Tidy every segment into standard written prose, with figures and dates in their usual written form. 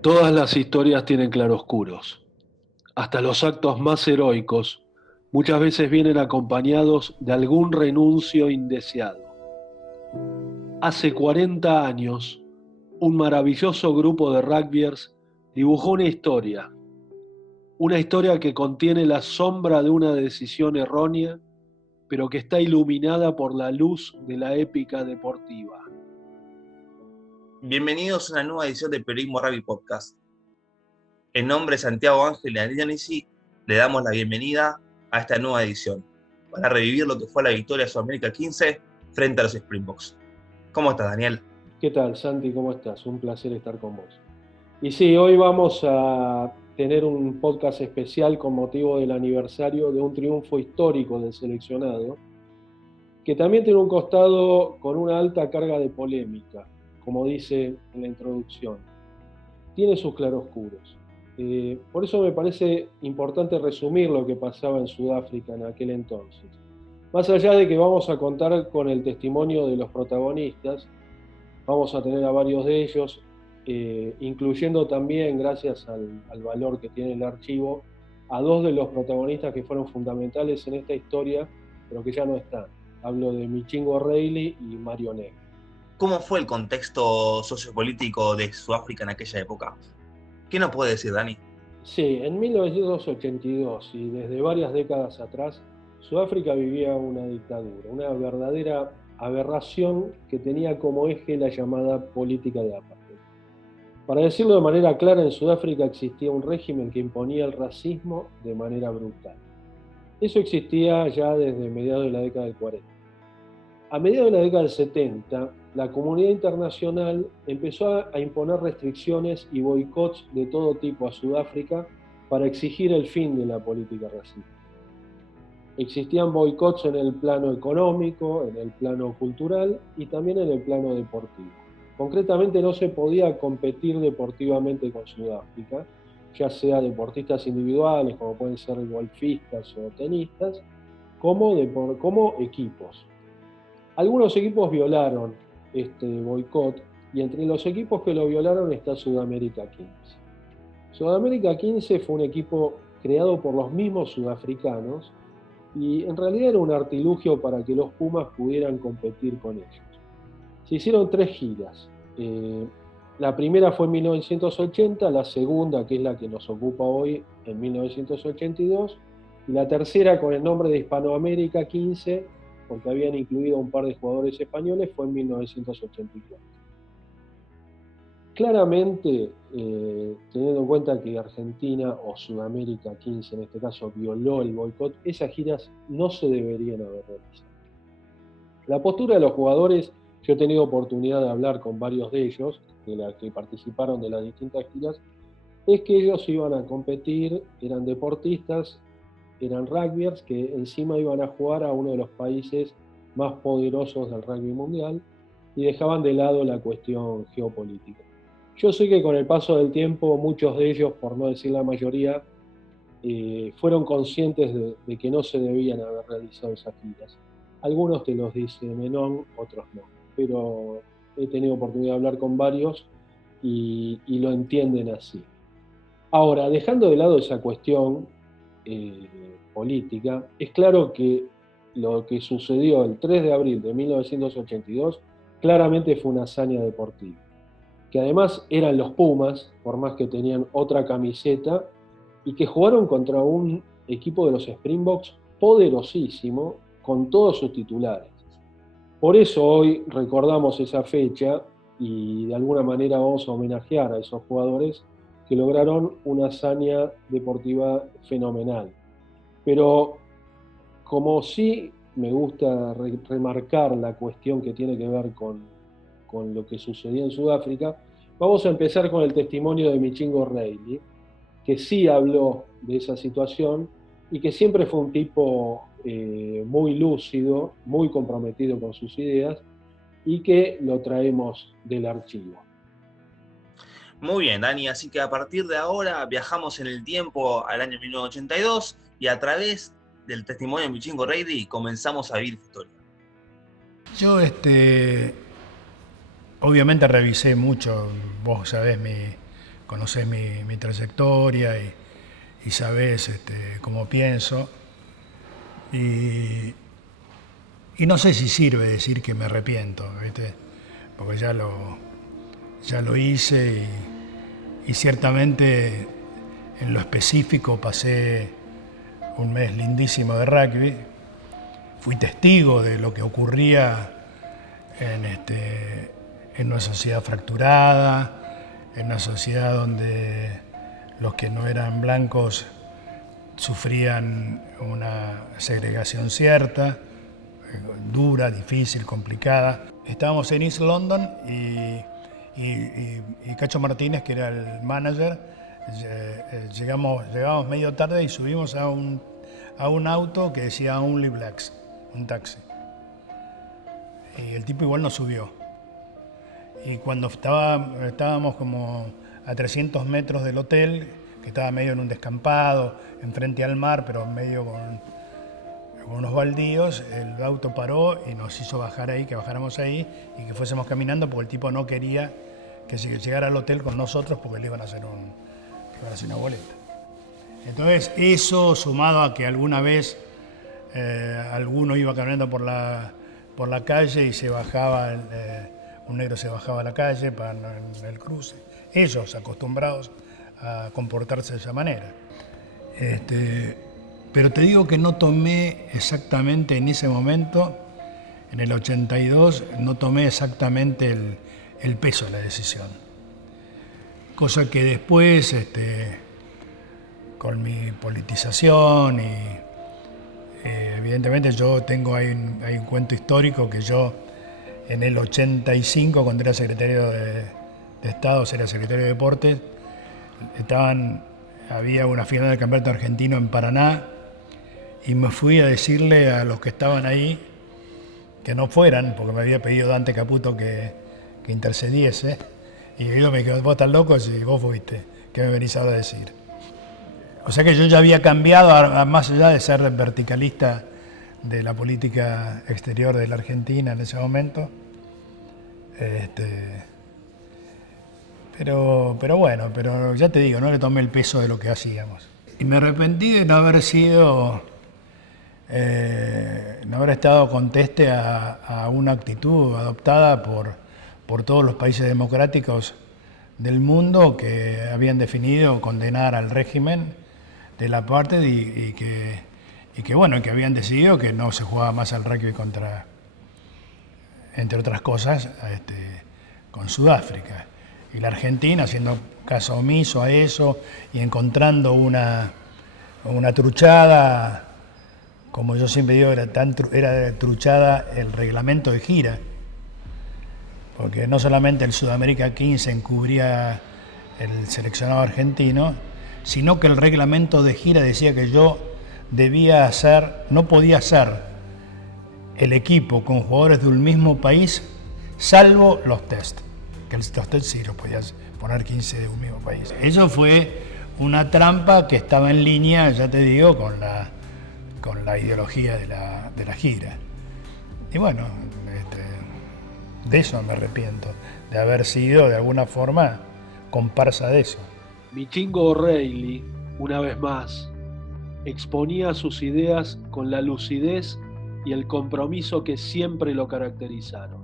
Todas las historias tienen claroscuros. Hasta los actos más heroicos muchas veces vienen acompañados de algún renuncio indeseado. Hace 40 años, un maravilloso grupo de rugbyers dibujó una historia que contiene la sombra de una decisión errónea, pero que está iluminada por la luz de la épica deportiva. Bienvenidos a una nueva edición de Periodismo Rugby Podcast. En nombre de Santiago Ángel y Daniel Yanisi, le damos la bienvenida a esta nueva edición para revivir lo que fue la victoria de Sudamérica 15 frente a los Springboks. ¿Cómo estás, Daniel? ¿Qué tal, Santi? ¿Cómo estás? Un placer estar con vos. Y sí, hoy vamos a tener un podcast especial con motivo del aniversario de un triunfo histórico del seleccionado, que también tiene un costado con una alta carga de polémica, como dice en la introducción. Tiene sus claroscuros. Por eso me parece importante resumir lo que pasaba en Sudáfrica en aquel entonces. Más allá de que vamos a contar con el testimonio de los protagonistas, vamos a tener a varios de ellos, incluyendo también, gracias al valor que tiene el archivo, a dos de los protagonistas que fueron fundamentales en esta historia, pero que ya no están. Hablo de Michingo Reilly y Mario Negri. ¿Cómo fue el contexto sociopolítico de Sudáfrica en aquella época? ¿Qué nos puede decir, Dani? Sí, en 1982 y desde varias décadas atrás, Sudáfrica vivía una dictadura, una verdadera aberración que tenía como eje la llamada política de apartheid. Para decirlo de manera clara, en Sudáfrica existía un régimen que imponía el racismo de manera brutal. Eso existía ya desde mediados de la década del 40. A mediados de la década del 70, la comunidad internacional empezó a imponer restricciones y boicots de todo tipo a Sudáfrica para exigir el fin de la política racista. Existían boicots en el plano económico, en el plano cultural y también en el plano deportivo. Concretamente no se podía competir deportivamente con Sudáfrica, ya sea deportistas individuales, como pueden ser golfistas o tenistas, como equipos. Algunos equipos violaron este boicot y entre los equipos que lo violaron está Sudamérica 15. Sudamérica 15 fue un equipo creado por los mismos sudafricanos y en realidad era un artilugio para que los Pumas pudieran competir con ellos. Se hicieron 3 giras. La primera fue en 1980, la segunda, que es la que nos ocupa hoy, en 1982, y la tercera, con el nombre de Hispanoamérica 15, porque habían incluido un par de jugadores españoles, fue en 1984. Claramente, teniendo en cuenta que Argentina o Sudamérica 15 en este caso violó el boicot, esas giras no se deberían haber realizado. La postura de los jugadores, yo he tenido oportunidad de hablar con varios de ellos, de los que participaron de las distintas giras, es que ellos iban a competir, eran deportistas, eran rugbyers que encima iban a jugar a uno de los países más poderosos del rugby mundial y dejaban de lado la cuestión geopolítica. Yo sé que con el paso del tiempo muchos de ellos, por no decir la mayoría, fueron conscientes de que no se debían haber realizado esas giras. Algunos te los dice Menón, otros no, pero he tenido oportunidad de hablar con varios y lo entienden así. Ahora, dejando de lado esa cuestión política, es claro que lo que sucedió el 3 de abril de 1982 claramente fue una hazaña deportiva, que además eran los Pumas, por más que tenían otra camiseta, y que jugaron contra un equipo de los Springboks poderosísimo, con todos sus titulares. Por eso hoy recordamos esa fecha y de alguna manera vamos a homenajear a esos jugadores que lograron una hazaña deportiva fenomenal. Pero como sí me gusta remarcar la cuestión que tiene que ver con lo que sucedió en Sudáfrica, vamos a empezar con el testimonio de Michingo Reilly, que sí habló de esa situación y que siempre fue un tipo muy lúcido, muy comprometido con sus ideas y que lo traemos del archivo. Muy bien, Dani, así que a partir de ahora viajamos en el tiempo al año 1982 y a través del testimonio de Michingo Reilly comenzamos a vivir la historia. Yo, obviamente revisé mucho, vos sabés, conocés mi trayectoria y sabés cómo pienso. Y no sé si sirve decir que me arrepiento, ¿viste? Porque ya lo hice y ciertamente en lo específico pasé un mes lindísimo de rugby. Fui testigo de lo que ocurría en una sociedad fracturada, en una sociedad donde los que no eran blancos sufrían una segregación cierta, dura, difícil, complicada. Estábamos en East London y Cacho Martínez, que era el manager, llegamos medio tarde y subimos a un auto que decía Only Blacks, un taxi. Y el tipo igual no subió. Y cuando estábamos como a 300 metros del hotel, que estaba medio en un descampado, enfrente al mar, pero medio con unos baldíos, el auto paró y nos hizo bajar ahí, que bajáramos ahí y que fuésemos caminando, porque el tipo no quería que llegara al hotel con nosotros porque le iban a hacer una boleta. Entonces eso, sumado a que alguna vez alguno iba caminando por la calle y se bajaba, un negro se bajaba a la calle en el cruce, ellos acostumbrados a comportarse de esa manera. Pero te digo que no tomé exactamente en ese momento, en el 82, no tomé exactamente el peso de la decisión. Cosa que después, con mi politización y evidentemente yo tengo hay un cuento histórico que yo en el 85, cuando era secretario de Estado, era secretario de Deportes, había una final del campeonato argentino en Paraná y me fui a decirle a los que estaban ahí que no fueran, porque me había pedido Dante Caputo que intercediese, y ellos me dijeron: vos estás loco, si vos fuiste, ¿qué me venís ahora a decir? O sea que yo ya había cambiado, más allá de ser verticalista de la política exterior de la Argentina en ese momento. Pero bueno, pero ya te digo, no le tomé el peso de lo que hacíamos. Y me arrepentí de no haber estado conteste a una actitud adoptada por todos los países democráticos del mundo que habían definido condenar al régimen de la apartheid y que habían decidido que no se jugaba más al rugby entre otras cosas, con Sudáfrica. Y la Argentina, haciendo caso omiso a eso y encontrando una truchada, como yo siempre digo, era truchada el reglamento de gira, porque no solamente el Sudamérica 15 encubría el seleccionado argentino, sino que el reglamento de gira decía que yo no podía ser el equipo con jugadores de un mismo país, salvo los test, que los test sí los podías poner 15 de un mismo país. Eso fue una trampa que estaba en línea, ya te digo, con la ideología de la gira. Y bueno, de eso me arrepiento, de haber sido de alguna forma comparsa de eso. Michingo O'Reilly, una vez más, exponía sus ideas con la lucidez y el compromiso que siempre lo caracterizaron.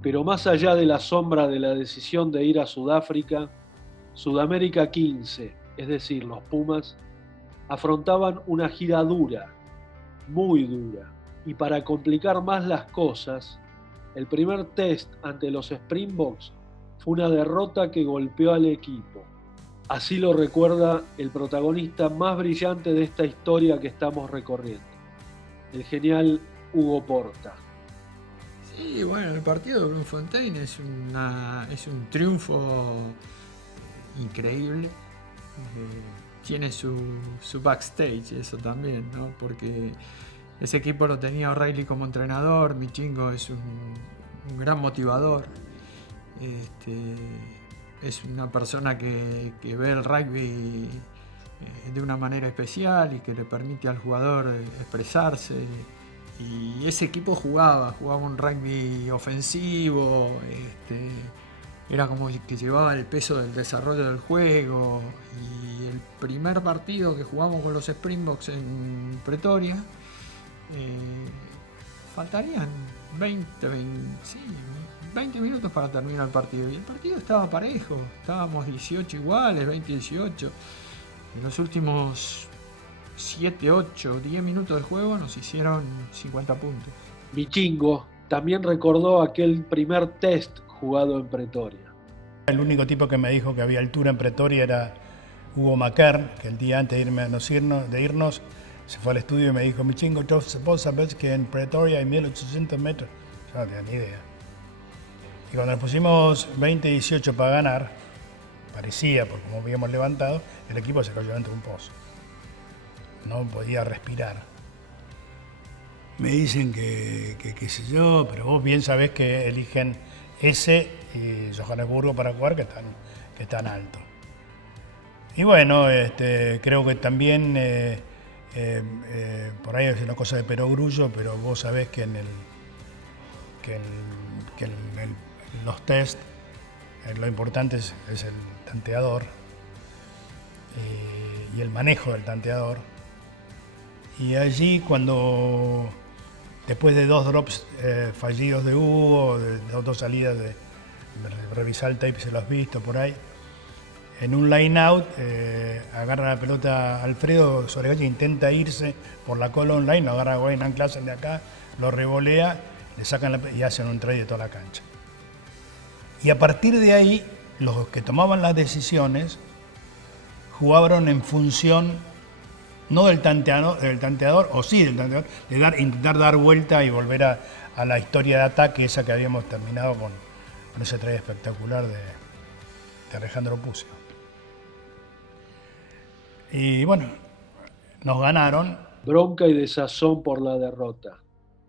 Pero más allá de la sombra de la decisión de ir a Sudáfrica, Sudamérica 15, es decir, los Pumas, afrontaban una gira dura, muy dura, y para complicar más las cosas, el primer test ante los Springboks fue una derrota que golpeó al equipo. Así lo recuerda el protagonista más brillante de esta historia que estamos recorriendo, el genial Hugo Porta. Sí, bueno, el partido de Bloemfontein es un triunfo increíble. Tiene su backstage, eso también, ¿no? Porque ese equipo lo tenía O'Reilly como entrenador, Michingo es un gran motivador. Es una persona que ve el rugby de una manera especial y que le permite al jugador expresarse Y ese equipo jugaba un rugby ofensivo, era como que llevaba el peso del desarrollo del juego. Y el primer partido que jugamos con los Springboks en Pretoria, faltarían 20 minutos para terminar el partido. Y el partido estaba parejo, estábamos 18 iguales, 20-18. En los últimos 7, 8, 10 minutos del juego nos hicieron 50 puntos. Michingo también recordó aquel primer test jugado en Pretoria. El único tipo que me dijo que había altura en Pretoria era Hugo Macar, que el día antes de irnos se fue al estudio y me dijo: Michingo, vos sabés que en Pretoria hay 1800 metros. Yo no tenía ni idea. Y cuando nos pusimos 20-18 para ganar, parecía, por como habíamos levantado, el equipo se cayó dentro de un pozo. No podía respirar. Me dicen que qué sé yo, pero vos bien sabés que eligen ese y Johannesburgo para jugar, que están alto. Y bueno, creo que también por ahí es una cosa de perogrullo, pero vos sabés que los test lo importante es el tanteador y el manejo del tanteador. Y allí cuando, después de 2 drops fallidos de Hugo, de 2 salidas de revisar el tape, se lo has visto por ahí, en un line out agarra la pelota Alfredo Soregachi, intenta irse por la column line, lo agarra Wayne Classen de acá, lo revolea, le sacan y hacen un trade de toda la cancha. Y a partir de ahí, los que tomaban las decisiones jugaron en función no del tanteador, o sí del tanteador, de intentar dar vuelta y volver a la historia de ataque esa que habíamos terminado con ese trade espectacular de Alejandro Pucio. Y bueno, nos ganaron. Bronca y desazón por la derrota,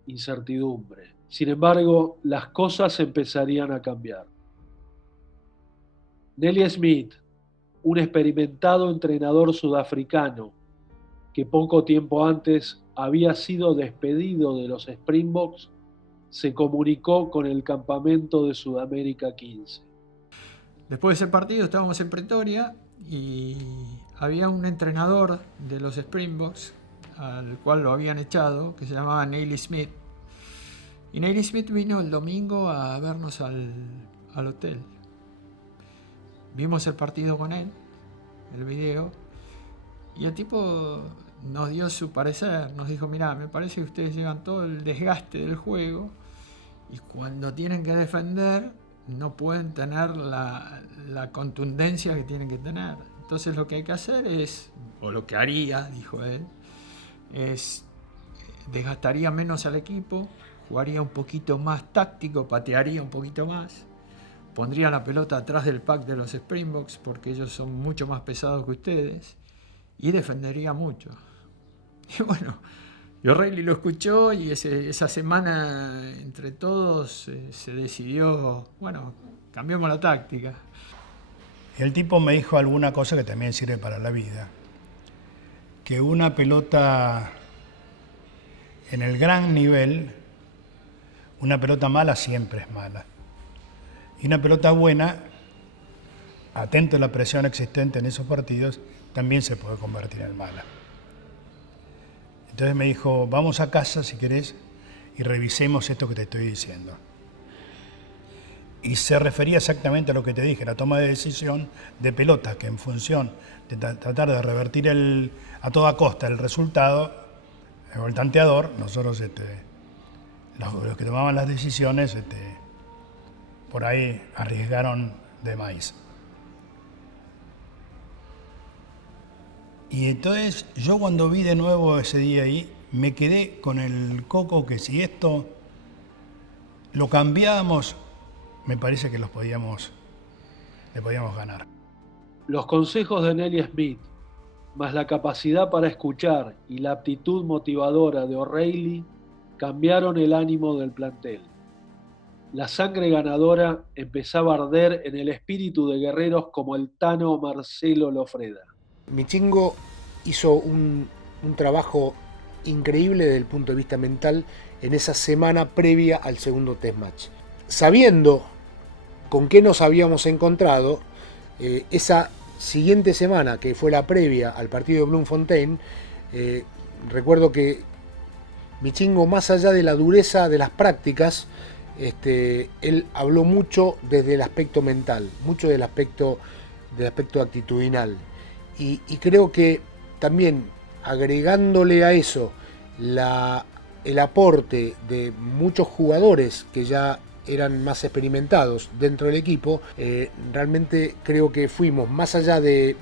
incertidumbre. Sin embargo, las cosas empezarían a cambiar. Nelly Smith, un experimentado entrenador sudafricano que poco tiempo antes había sido despedido de los Springboks, se comunicó con el campamento de Sudamérica 15. Después de ese partido estábamos en Pretoria y había un entrenador de los Springboks al cual lo habían echado, que se llamaba Nelly Smith. Y Nelly Smith vino el domingo a vernos al hotel. Vimos el partido con él, el video, y el tipo nos dio su parecer, nos dijo: mirá, me parece que ustedes llevan todo el desgaste del juego y cuando tienen que defender no pueden tener la contundencia que tienen que tener. Entonces lo que hay que hacer es, o lo que haría, dijo él, es desgastaría menos al equipo, jugaría un poquito más táctico, patearía un poquito más, pondría la pelota atrás del pack de los Springboks porque ellos son mucho más pesados que ustedes y defendería mucho. Y bueno, O'Reilly lo escuchó y esa semana entre todos se decidió, bueno, cambiamos la táctica. El tipo me dijo alguna cosa que también sirve para la vida, que una pelota en el gran nivel, una pelota mala siempre es mala. Y una pelota buena, atento a la presión existente en esos partidos, también se puede convertir en mala. Entonces me dijo: vamos a casa si querés y revisemos esto que te estoy diciendo. Y se refería exactamente a lo que te dije, la toma de decisión de pelotas, que en función de tratar de revertir a toda costa el resultado, o el tanteador, nosotros los que tomaban las decisiones por ahí arriesgaron de más. Y entonces yo cuando vi de nuevo ese día ahí, me quedé con el coco que si esto lo cambiábamos, me parece que le podíamos ganar. Los consejos de Nelly Smith, más la capacidad para escuchar y la aptitud motivadora de O'Reilly, cambiaron el ánimo del plantel. La sangre ganadora empezaba a arder en el espíritu de guerreros como el Tano Marcelo Lofreda. Michingo hizo un trabajo increíble desde el punto de vista mental en esa semana previa al segundo test match. Sabiendo con qué nos habíamos encontrado, esa siguiente semana, que fue la previa al partido de Bloemfontein, recuerdo que Michingo, más allá de la dureza de las prácticas, él habló mucho desde el aspecto mental, mucho del aspecto actitudinal. Y creo que también agregándole a eso el aporte de muchos jugadores que ya eran más experimentados dentro del equipo, realmente creo que fuimos más allá de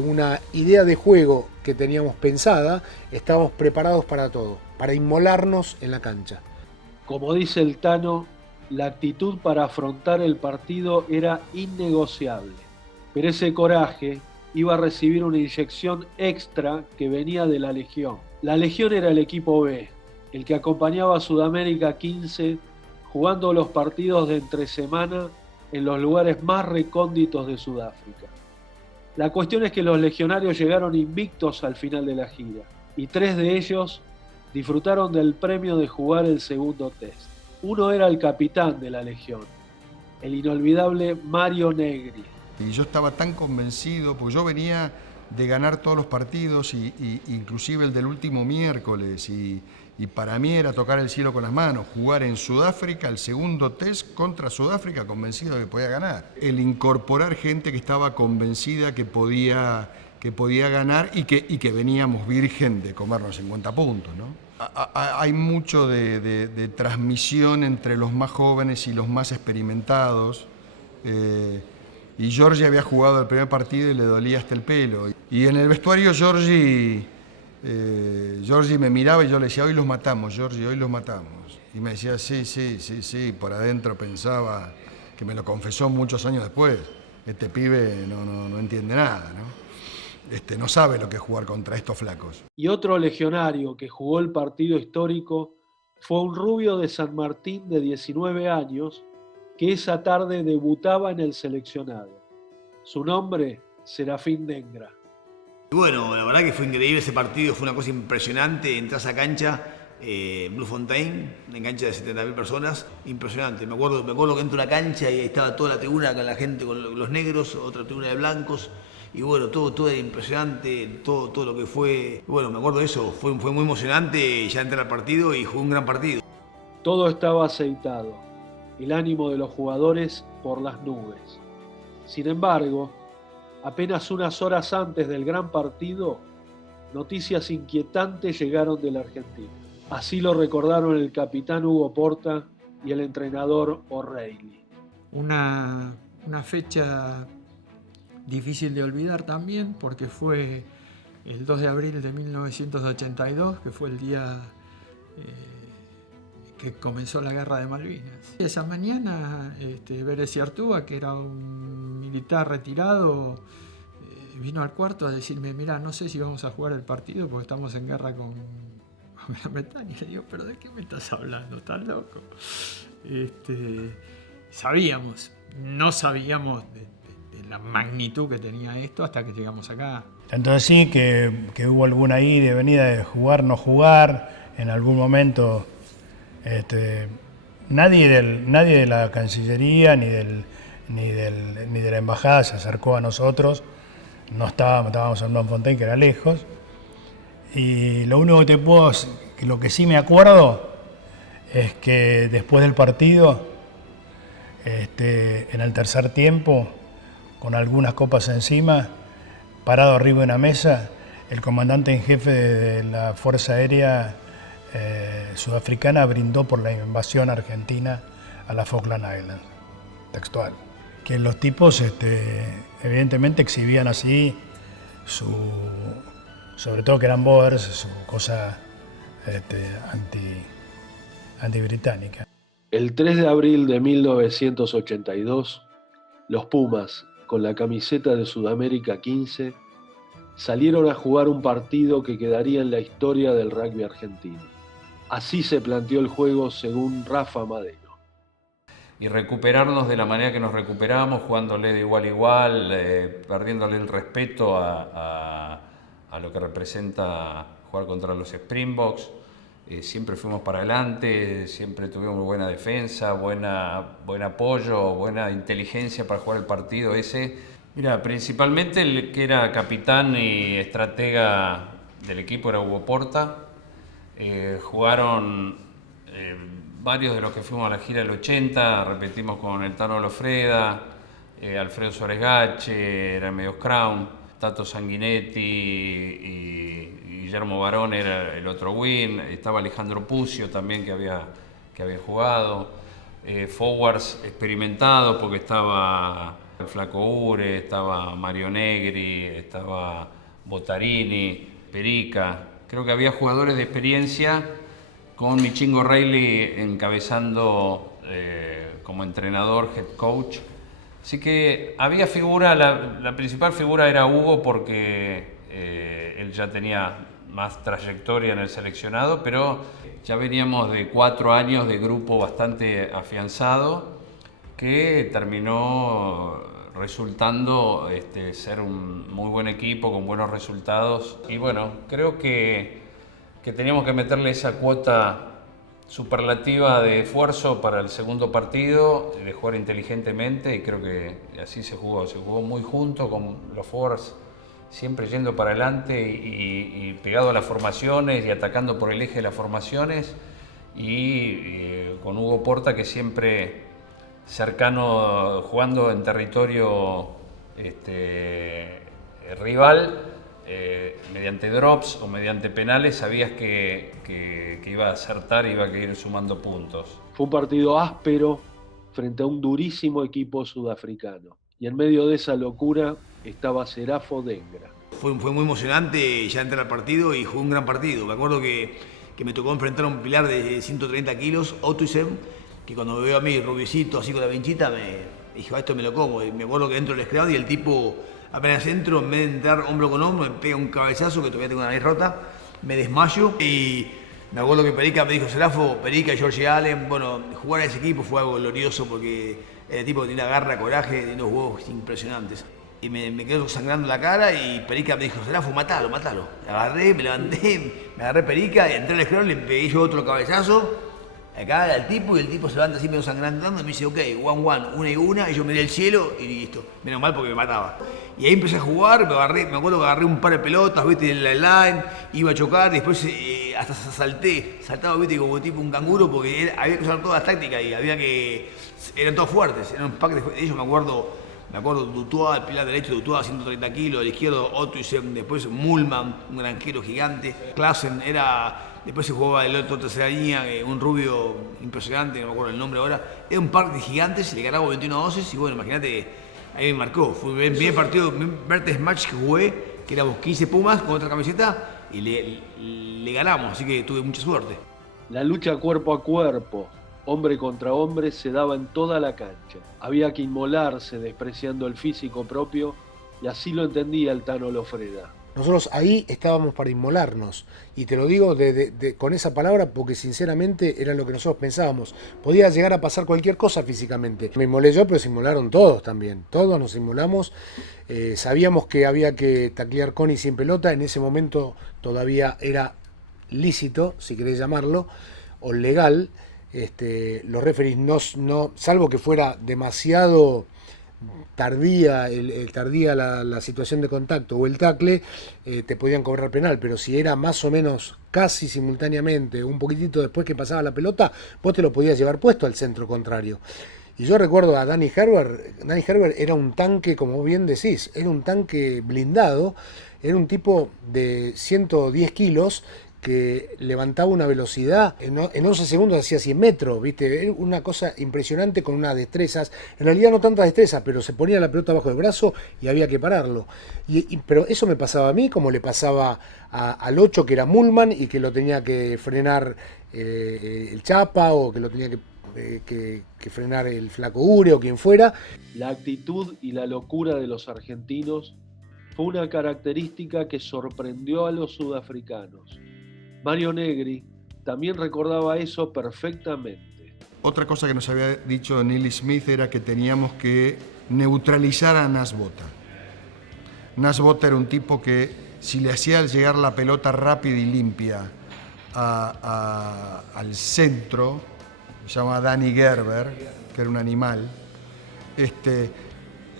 una idea de juego que teníamos pensada, estábamos preparados para todo, para inmolarnos en la cancha. Como dice el Tano, la actitud para afrontar el partido era innegociable, pero ese coraje iba a recibir una inyección extra que venía de la Legión. La Legión era el equipo B, el que acompañaba a Sudamérica 15 jugando los partidos de entre semana en los lugares más recónditos de Sudáfrica. La cuestión es que los legionarios llegaron invictos al final de la gira y 3 de ellos disfrutaron del premio de jugar el segundo test. Uno era el capitán de la Legión, el inolvidable Mario Negri. Y yo estaba tan convencido, porque yo venía de ganar todos los partidos, inclusive el del último miércoles, y para mí era tocar el cielo con las manos, jugar en Sudáfrica el segundo test contra Sudáfrica, convencido de que podía ganar. El incorporar gente que estaba convencida que podía ganar y que veníamos virgen de comernos 50 puntos, ¿no? Hay mucho de transmisión entre los más jóvenes y los más experimentados. Y Giorgi había jugado el primer partido y le dolía hasta el pelo. Y en el vestuario Giorgi me miraba y yo le decía, hoy los matamos, Giorgi, hoy los matamos. Y me decía, sí, por adentro pensaba, que me lo confesó muchos años después, este pibe no entiende nada, ¿no? No sabe lo que es jugar contra estos flacos. Y otro legionario que jugó el partido histórico fue un rubio de San Martín de 19 años que esa tarde debutaba en el seleccionado. Su nombre, Serafín Dengra. Bueno, la verdad que fue increíble ese partido, fue una cosa impresionante. Entrás a cancha, Bloemfontein, una cancha de 70.000 personas, impresionante. Me acuerdo que entro a la cancha y ahí estaba toda la tribuna con la gente, con los negros, otra tribuna de blancos. Y bueno, todo era impresionante, todo lo que fue. Bueno, me acuerdo de eso, fue muy emocionante. Ya entré al partido y jugué un gran partido. Todo estaba aceitado, el ánimo de los jugadores por las nubes. Sin embargo, apenas unas horas antes del gran partido, noticias inquietantes llegaron de la Argentina. Así lo recordaron el capitán Hugo Porta y el entrenador O'Reilly. Una fecha difícil de olvidar también, porque fue el 2 de abril de 1982, que fue el día que comenzó la guerra de Malvinas. Esa mañana, Vélez Artúa, que era un militar retirado, vino al cuarto a decirme, mirá, no sé si vamos a jugar el partido porque estamos en guerra con Gran Bretaña. Y le digo, ¿pero de qué me estás hablando? ¿Estás loco? No sabíamos de la magnitud que tenía esto hasta que llegamos acá. Tanto así que hubo alguna ida y venida de jugar, no jugar. En algún momento nadie de la Cancillería ni de la Embajada se acercó a nosotros. No estábamos en Bloemfontein, que era lejos. Y lo único que lo que sí me acuerdo es que después del partido, en el tercer tiempo, con algunas copas encima, parado arriba de una mesa, el comandante en jefe de la Fuerza Aérea sudafricana brindó por la invasión argentina a las Falkland Islands, textual. Que los tipos evidentemente exhibían así sobre todo que eran boers, su cosa anti-británica. El 3 de abril de 1982, los Pumas, con la camiseta de Sudamérica 15, salieron a jugar un partido que quedaría en la historia del rugby argentino. Así se planteó el juego según Rafa Madero. Y recuperarnos de la manera que nos recuperamos, jugándole de igual a igual, perdiéndole el respeto a lo que representa jugar jugar contra los Springboks. Siempre fuimos para adelante, siempre tuvimos buena defensa, buen apoyo, buena inteligencia para jugar el partido ese. Mira, principalmente el que era capitán y estratega del equipo era Hugo Porta. Jugaron varios de los que fuimos a la gira del 80, repetimos con el Tano Lofreda, Alfredo Suárez Gache, era Medios Crown, Tato Sanguinetti y Guillermo Barón era el otro win, estaba Alejandro Pucio también que había jugado, forwards experimentados porque estaba el Flaco Ure, estaba Mario Negri, estaba Botarini, Perica. Creo que había jugadores de experiencia con Michingo Reilly encabezando como entrenador, head coach. Así que había figura, la principal figura era Hugo porque él ya tenía más trayectoria en el seleccionado, pero ya veníamos de 4 años de grupo bastante afianzado que terminó resultando ser un muy buen equipo con buenos resultados. Y bueno, creo que teníamos que meterle esa cuota superlativa de esfuerzo para el segundo partido, de jugar inteligentemente, y creo que así se jugó muy junto con los forwards siempre yendo para adelante y pegado a las formaciones y atacando por el eje de las formaciones, y con Hugo Porta que siempre cercano, jugando en territorio rival, mediante drops o mediante penales sabías que iba a acertar y iba a ir sumando puntos. Fue un partido áspero frente a un durísimo equipo sudafricano. Y en medio de esa locura estaba Serafo Dengra. Fue muy emocionante ya entrar al partido y jugó un gran partido. Me acuerdo que me tocó enfrentar a un pilar de 130 kilos, Otuisen, que cuando me veo a mí rubiecito, así con la vinchita, me dijo, esto me lo como. Y me acuerdo que entro del escrado y el tipo, apenas entro, en vez de entrar hombro con hombro, me pega un cabezazo, que todavía tengo una nariz rota, me desmayo. Y me acuerdo que Perica me dijo, Serafo, Perica y George Allen, bueno, jugar en ese equipo fue algo glorioso porque era el tipo que tenía garra, coraje, de unos huevos impresionantes. Y me quedó sangrando la cara y Perica me dijo, Serafo, matalo. Agarré, me levanté, me agarré Perica, entré al escrón, le pegué yo otro cabezazo. Acá al tipo y el tipo se levanta así medio sangrando y me dice, ok, 1-1, una y una, y yo miré el cielo y listo. Menos mal porque me mataba. Y ahí empecé a jugar, me acuerdo que agarré un par de pelotas, viste, en la line, iba a chocar, y después hasta saltaba, viste, como tipo un canguro, porque había que usar todas las tácticas y eran todos fuertes, eran un pack de ellos, me acuerdo Dutois, el pilar derecho de Dutois, 130 kilos, al izquierdo Otuisen, después Mullman, un granjero gigante, Klassen después se jugaba el otro tercera línea, un rubio impresionante, no me acuerdo el nombre ahora, era un par de gigantes, le ganaba 21-12 y bueno, imagínate, ahí me marcó, fue el primer partido, el primer test match que jugué, que éramos 15 Pumas con otra camiseta y le ganamos, así que tuve mucha suerte. La lucha cuerpo a cuerpo, hombre contra hombre, se daba en toda la cancha. Había que inmolarse despreciando el físico propio y así lo entendía el Tano Lofreda. Nosotros ahí estábamos para inmolarnos, y te lo digo con esa palabra porque sinceramente era lo que nosotros pensábamos. Podía llegar a pasar cualquier cosa físicamente. Me inmolé yo, pero se inmolaron todos también. Todos nos inmolamos. Sabíamos que había que taclear con y sin pelota. En ese momento todavía era lícito, si querés llamarlo, o legal. Los referees no, salvo que fuera demasiado tardía la situación de contacto o el tackle, te podían cobrar penal, pero si era más o menos casi simultáneamente, un poquitito después que pasaba la pelota, vos te lo podías llevar puesto al centro contrario. Y yo recuerdo a Danny Herbert era un tanque, como bien decís, era un tanque blindado, era un tipo de 110 kilos, que levantaba una velocidad, en 11 segundos hacía 100 metros, ¿viste? Era una cosa impresionante con unas destrezas, en realidad no tantas destrezas, pero se ponía la pelota bajo el brazo y había que pararlo. Pero eso me pasaba a mí, como le pasaba al 8, que era Mullman, y que lo tenía que frenar el Chapa, o que lo tenía que frenar el Flaco Ure, o quien fuera. La actitud y la locura de los argentinos fue una característica que sorprendió a los sudafricanos. Mario Negri también recordaba eso perfectamente. Otra cosa que nos había dicho Neely Smith era que teníamos que neutralizar a Nasbota. Nasbota era un tipo que si le hacía llegar la pelota rápida y limpia al centro, se llama Danny Gerber, que era un animal,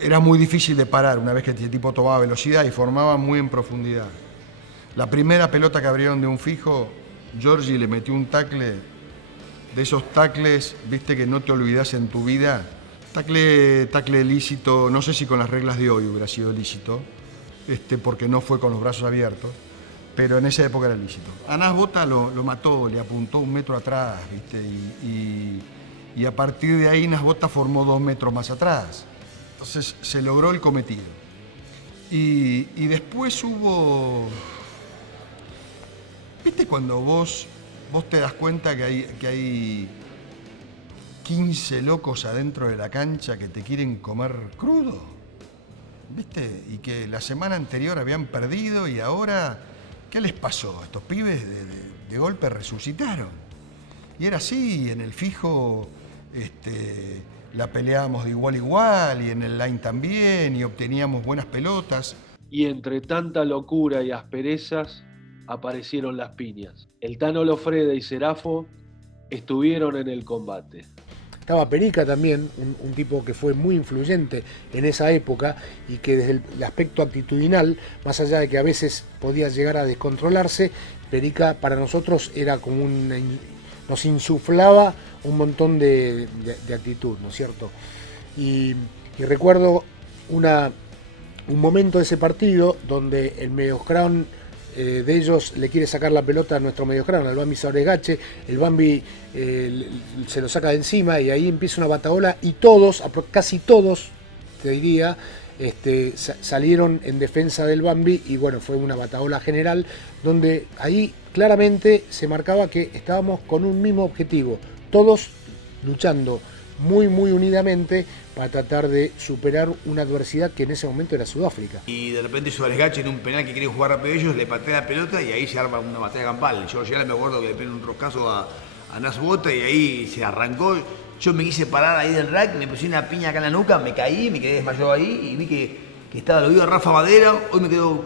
era muy difícil de parar una vez que este tipo tomaba velocidad y formaba muy en profundidad. La primera pelota que abrieron de un fijo, Giorgi le metió un tackle, de esos tackles, viste, que no te olvidás en tu vida. Tackle lícito, no sé si con las reglas de hoy hubiera sido lícito, porque no fue con los brazos abiertos, pero en esa época era lícito. A Nasbota lo mató, le apuntó 1 metro atrás, viste, y a partir de ahí Nasbota formó 2 metros más atrás. Entonces se logró el cometido. Y después hubo... ¿Viste cuando vos te das cuenta que hay 15 locos adentro de la cancha que te quieren comer crudo? ¿Viste? Y que la semana anterior habían perdido y ahora, ¿qué les pasó? Estos pibes de golpe resucitaron. Y era así, en el fijo la peleábamos de igual a igual y en el line también y obteníamos buenas pelotas. Y entre tanta locura y asperezas aparecieron las piñas. El Tano Loffreda y Serafo estuvieron en el combate. Estaba Perica también, un tipo que fue muy influyente en esa época y que desde el aspecto actitudinal, más allá de que a veces podía llegar a descontrolarse, Perica para nosotros era como nos insuflaba un montón de actitud, ¿no es cierto? Y recuerdo un momento de ese partido donde el mediocrown de ellos le quiere sacar la pelota a nuestro mediocrown, al Bambi Sauresgache. El Bambi se lo saca de encima y ahí empieza una bataola y todos, casi todos, te diría, salieron en defensa del Bambi y bueno, fue una bataola general donde ahí claramente se marcaba que estábamos con un mismo objetivo, todos luchando muy unidamente para tratar de superar una adversidad que en ese momento era Sudáfrica. Y de repente Sauresgache en un penal que querían jugar rápido ellos, le patea la pelota y ahí se arma una batalla campal. Yo me acuerdo que le pegó un roscazo a Nasbota y ahí se arrancó. Yo me quise parar ahí del rack, me puse una piña acá en la nuca, me caí, me quedé desmayado ahí y vi que estaba, lo vi a Rafa Madero. Hoy me quedó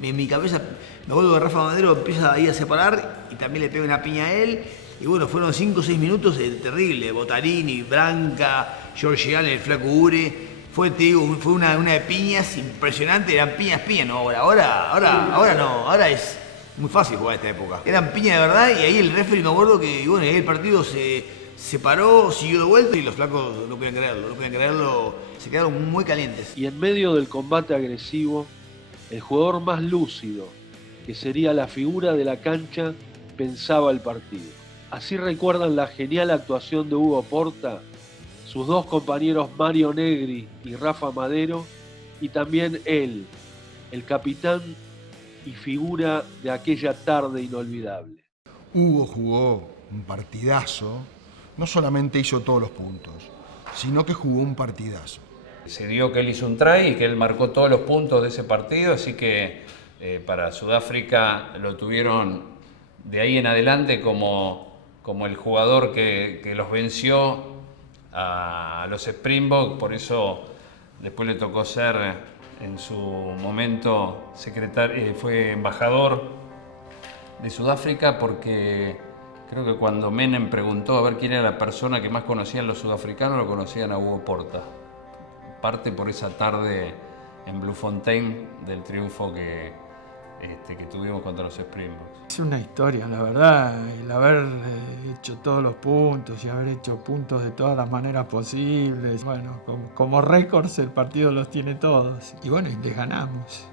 en mi cabeza, me acuerdo que Rafa Madero empieza ahí a separar y también le pega una piña a él. Y bueno, fueron 5 o 6 minutos terrible. Botarini, Branca, Giorgi Allen, el Flaco Ure. Fue una de piñas impresionante. Eran piñas, no. Ahora no. Ahora es muy fácil jugar esta época. Eran piñas de verdad y ahí el referee, me acuerdo que bueno, ahí el partido se paró, siguió de vuelta y los flacos no podían creerlo. Se quedaron muy calientes. Y en medio del combate agresivo, el jugador más lúcido, que sería la figura de la cancha, pensaba el partido. Así recuerdan la genial actuación de Hugo Porta, sus 2 compañeros Mario Negri y Rafa Madero, y también él, el capitán y figura de aquella tarde inolvidable. Hugo jugó un partidazo, no solamente hizo todos los puntos, sino que jugó un partidazo. Se dio que él hizo un try y que él marcó todos los puntos de ese partido, así que para Sudáfrica lo tuvieron de ahí en adelante como el jugador que los venció a los Springboks. Por eso después le tocó ser en su momento fue embajador de Sudáfrica, porque creo que cuando Menem preguntó a ver quién era la persona que más conocían los sudafricanos, lo conocían a Hugo Porta. Parte por esa tarde en Bloemfontein del triunfo que tuvimos contra los Springboks. Es una historia, la verdad, el haber hecho todos los puntos y haber hecho puntos de todas las maneras posibles. Bueno, como récords el partido los tiene todos. Y bueno, les ganamos.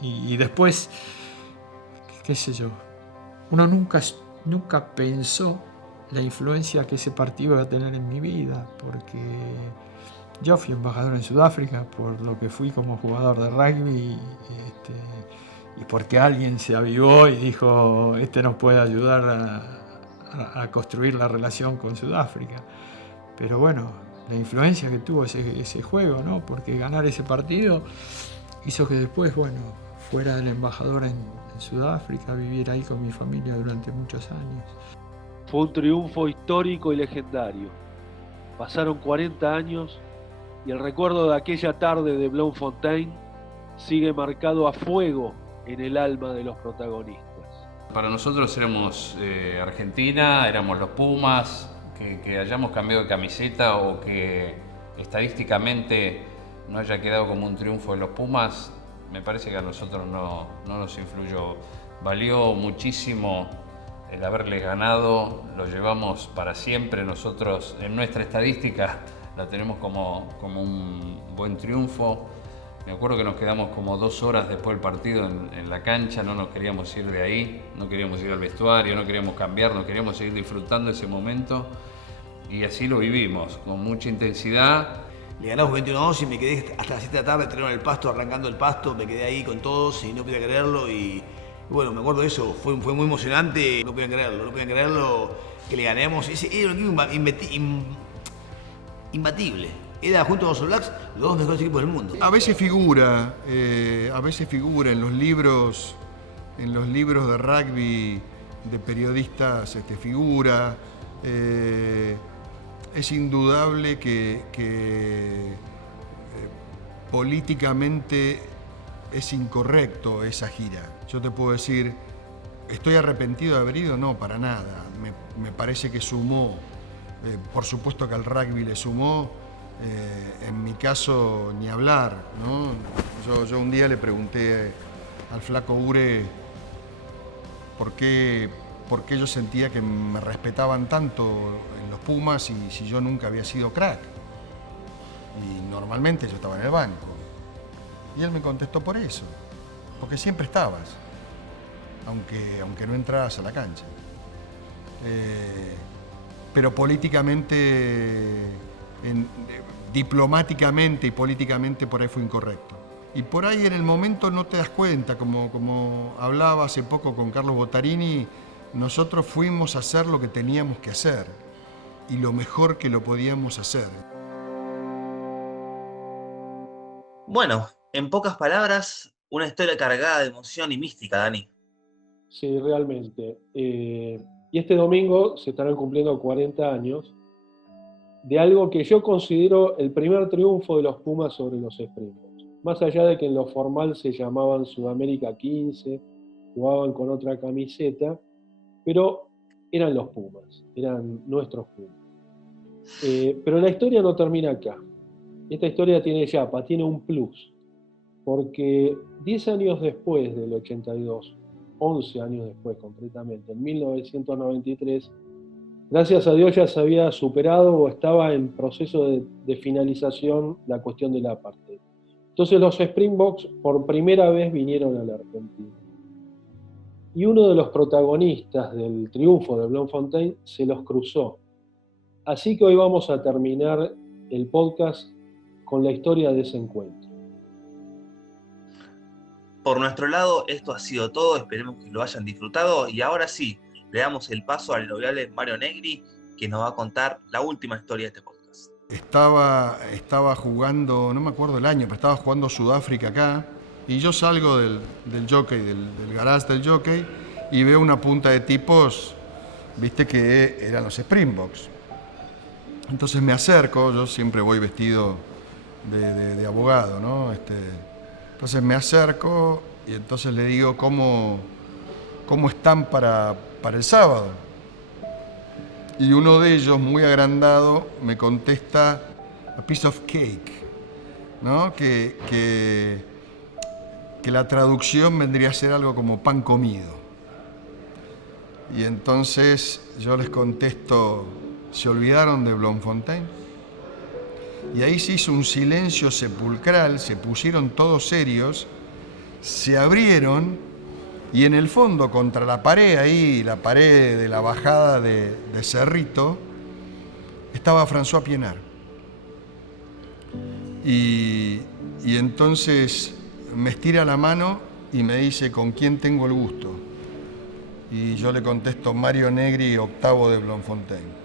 Y después, qué sé yo, uno nunca pensó la influencia que ese partido iba a tener en mi vida, porque yo fui embajador en Sudáfrica por lo que fui como jugador de rugby y porque alguien se avivó y dijo, nos puede ayudar a construir la relación con Sudáfrica. Pero bueno, la influencia que tuvo ese juego, ¿no? Porque ganar ese partido hizo que después, bueno, fuera del embajador en Sudáfrica, vivir ahí con mi familia durante muchos años. Fue un triunfo histórico y legendario. Pasaron 40 años y el recuerdo de aquella tarde de Bloemfontein sigue marcado a fuego en el alma de los protagonistas. Para nosotros éramos Argentina, éramos los Pumas, que hayamos cambiado de camiseta o que estadísticamente no haya quedado como un triunfo de los Pumas, me parece que a nosotros no nos influyó. Valió muchísimo el haberles ganado, lo llevamos para siempre. Nosotros en nuestra estadística la tenemos como un buen triunfo. Me acuerdo que nos quedamos como 2 horas después del partido en la cancha, no nos queríamos ir de ahí, no queríamos ir al vestuario, no queríamos cambiar, no queríamos seguir disfrutando ese momento y así lo vivimos, con mucha intensidad. Le ganamos 21-2 y me quedé hasta las 7 de la tarde entrenando en el pasto, arrancando el pasto, me quedé ahí con todos y no podía creerlo y bueno, me acuerdo de eso, fue muy emocionante, no podían creerlo que le ganemos. Era un equipo imbatible. Era junto a los All Blacks los 2 mejores equipos del mundo. A veces figura en los libros de rugby de periodistas, figura. Es indudable que políticamente es incorrecto esa gira. Yo te puedo decir, ¿estoy arrepentido de haber ido? No, para nada. Me parece que sumó. Por supuesto que al rugby le sumó. En mi caso, ni hablar, ¿no? Yo un día le pregunté al flaco Ure por qué yo sentía que me respetaban tanto en los Pumas y si yo nunca había sido crack. Y normalmente yo estaba en el banco. Y él me contestó por eso, porque siempre estabas, aunque no entraras a la cancha. Pero políticamente, diplomáticamente y políticamente por ahí fue incorrecto. Y por ahí en el momento no te das cuenta, como hablaba hace poco con Carlos Bottarini, nosotros fuimos a hacer lo que teníamos que hacer y lo mejor que lo podíamos hacer. Bueno, en pocas palabras, una historia cargada de emoción y mística, Dani. Sí, realmente. Y este domingo se estarán cumpliendo 40 años de algo que yo considero el primer triunfo de los Pumas sobre los Springboks. Más allá de que en lo formal se llamaban Sudamérica 15, jugaban con otra camiseta, pero eran los Pumas, eran nuestros Pumas. Pero la historia no termina acá. Esta historia tiene yapa, tiene un plus, porque 10 años después del 82, 11 años después concretamente, en 1993, gracias a Dios ya se había superado o estaba en proceso de finalización la cuestión del apartheid. Entonces los Springboks por primera vez vinieron a la Argentina. Y uno de los protagonistas del triunfo de Bloemfontein se los cruzó. Así que hoy vamos a terminar el podcast con la historia de ese encuentro. Por nuestro lado, esto ha sido todo. Esperemos que lo hayan disfrutado. Y ahora sí, le damos el paso al inolvidable Mario Negri, que nos va a contar la última historia de este podcast. Estaba jugando, no me acuerdo el año, pero estaba jugando Sudáfrica acá. Y yo salgo del jockey, del garage del jockey, y veo una punta de tipos, viste, que eran los Springboks. Entonces me acerco, yo siempre voy vestido de abogado, ¿no? Entonces me acerco y entonces le digo cómo están para el sábado. Y uno de ellos, muy agrandado, me contesta a piece of cake, ¿no? Que la traducción vendría a ser algo como pan comido. Y entonces yo les contesto, ¿se olvidaron de Bloemfontein? Y ahí se hizo un silencio sepulcral, se pusieron todos serios, se abrieron y en el fondo, contra la pared ahí, la pared de la bajada de Cerrito, estaba François Pienaar. Y entonces me estira la mano y me dice, ¿con quién tengo el gusto? Y yo le contesto, Mario Negri, octavo de Bloemfontein.